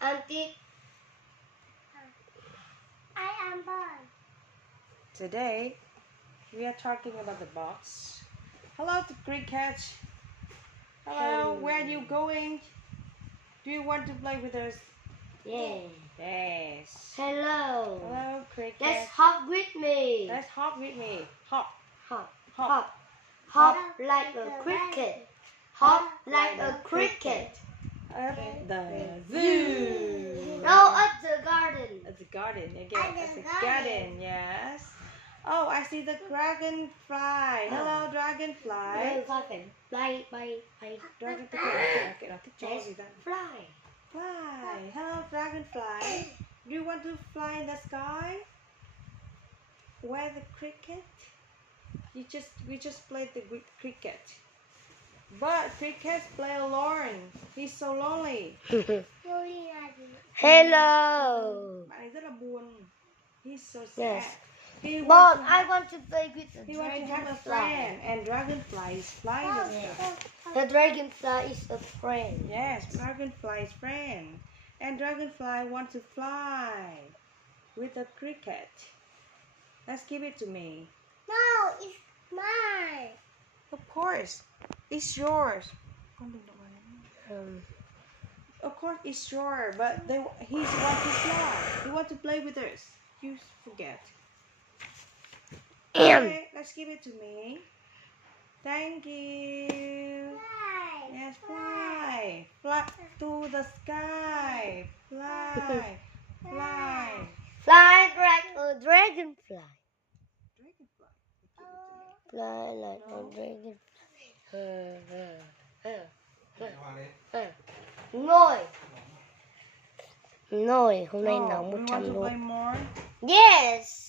Auntie. I am born. Today, we are talking about the box. Hello to Cricket. Hello, where are you going? Do you want to play with us? Yeah. Yes. Hello. Hello, Cricket. Let's hop with me. Let's hop with me. Hop. Hop. Hop. Hop. Hop like a cricket. Hop like a cricket. At the zoo. No, at the garden. At the garden again. At the At the garden. garden. Yes. Oh, I see the dragonfly. Hello, dragonfly. Fly. Dragonfly. Okay, nó thích chó Let's gì ta? fly. Fly. Hello, dragonfly. Do you want to fly in the sky? Where the cricket? We just played the cricket. But cricket play alone. He's so lonely. Hello. Bạn ấy rất là buồn. He's so sad. Yes. He But wants to I have, want to play with the he wants to have a dragonfly. friend, and dragonfly is flying and stuff. The dragonfly is a friend. Yes, dragonfly is friend, and dragonfly wants to fly with a cricket. Let's give it to me. No, it's mine. Of course, it's yours. Of course, it's yours, but he wants to fly. He wants to play with us. You forget. Okay, let's give it to me. Thank you. Fly. Yes, fly. Fly to the sky. Fly. Fly. Fly like a dragonfly. Dragonfly. Fly like a dragonfly. Nồi. Nồi, hôm nay nấu You want 100 to luôn. play more? Yes.